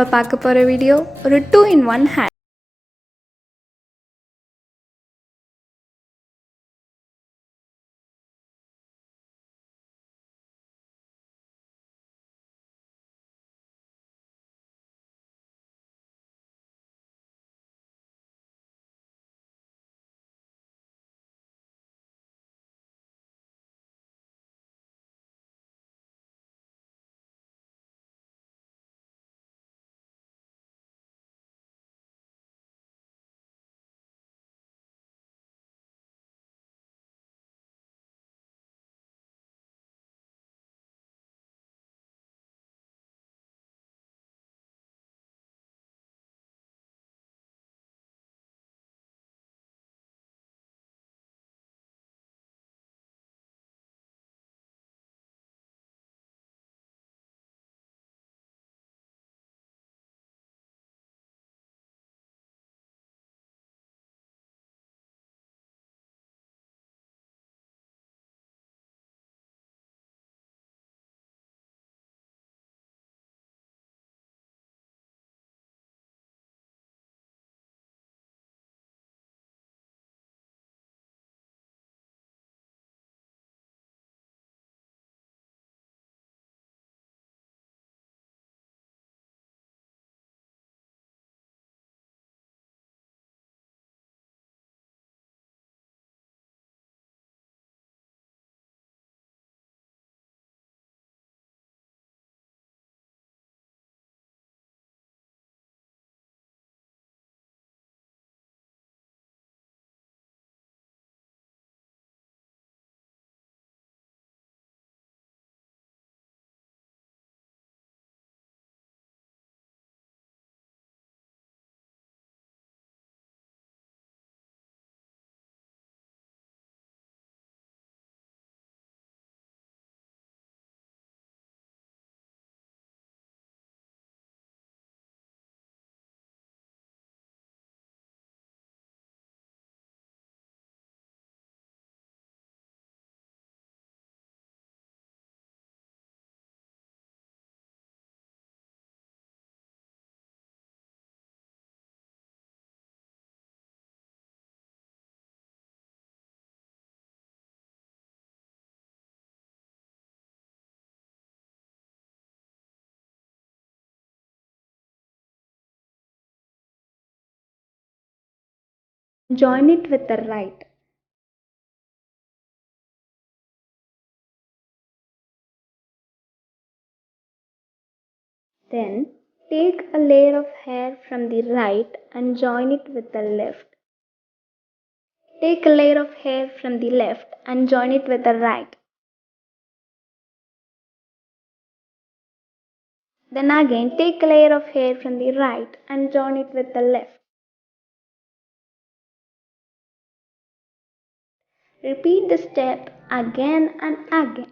நம்ம பார்க்க போகிற வீடியோ ஒரு 2-in-1 hair. Join it with the right. Then take a layer of hair from the right and join it with the left. Take a layer of hair from the left and join it with the right. Then again take a layer of hair from the right and join it with the left. Repeat the step again and again.